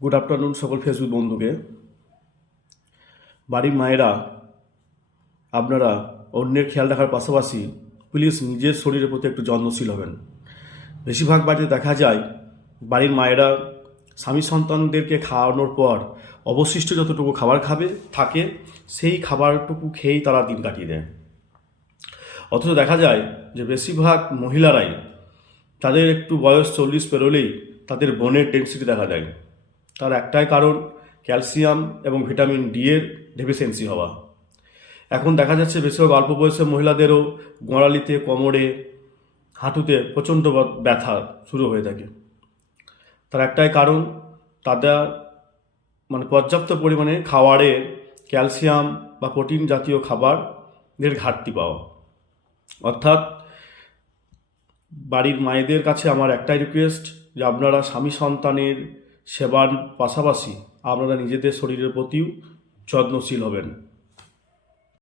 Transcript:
Good afternoon সকল Facebook বন্ধুকে। বাড়ির মায়েরা আপনারা অন্যের খেয়াল রাখার পাশাপাশি প্লিজ নিজের শরীরের প্রতি একটু যত্নশীল হবেন। বেশিরভাগ বাড়িতে দেখা যায় বাড়ির মায়েরা স্বামী সন্তানদেরকে খাওয়ানোর পর অবশিষ্ট যতটুকু খাবার থাকে সেই খাবারটুকু খেয়েই তারা দিন কাটিয়ে দেয়। অথচ দেখা যায় যে বেশিরভাগ মহিলারাই তাদের একটু বয়স 40 পেরোলেই তাদের বোনের ডেন্সিটি দেখা যায়। তার একটাই কারণ ক্যালসিয়াম এবং ভিটামিন ডি এর ডেফিসিয়েন্সি হওয়া। এখন দেখা যাচ্ছে বেশিরভাগ অল্প বয়সের মহিলাদেরও গোড়ালিতে, কোমরে, হাঁটুতে প্রচণ্ড ব্যথা শুরু হয়ে থাকে। তার একটাই কারণ তাদের পর্যাপ্ত পরিমাণে খাবারে ক্যালসিয়াম বা প্রোটিন জাতীয় খাবারের ঘাটতি পাওয়া। অর্থাৎ বাড়ির মায়েদের কাছে আমার একটাই রিকোয়েস্ট যে আপনারা স্বামী সন্তানের সেবার পাশাপাশি আপনারা নিজেদের শরীরের প্রতিও যত্নশীল হবেন।